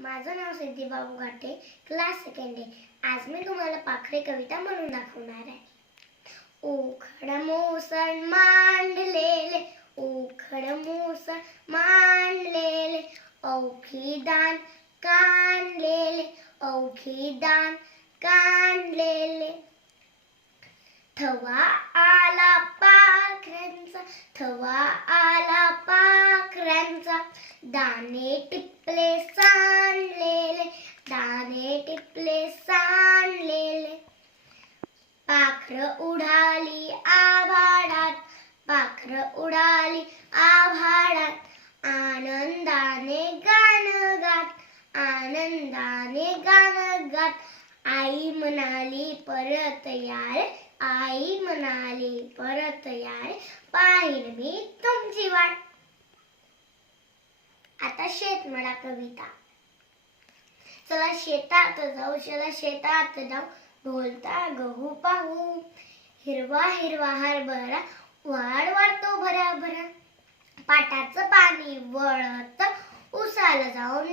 माझं नाव सिद्धी बाबू घाटे, class second. आज मी तुम्हाला पाखरे कविता म्हणून दाखवणार आहे. उखड मोसण मांडलेले, उखड मोसण मांडलेले, औखी दान काढलेले, औखी दान काढलेले. थवा आला पाखरांचा, थवा आला पाखरांचा, दाणे टिपले सांडलेले, दाणे टिपले सांडलेले. पाखरं उडाली आभाळात, पाखरं उडाली आभाळात, आनंदाने गाण गात, आनंदाने गाण गात. आई म्हणाली परत या रे, आई म्हणाली परत या रे, पाहीन मी तुमची वाट. आता शेतमळा कविता. चला शेतात जाऊ, चला शेतात जाऊ, ढोलता गहू पाहू. हिरवा हिरवा हरभरा वाढ वाढतो भरा भरा, पाटाचं पाणी वळत, उसाला जाऊन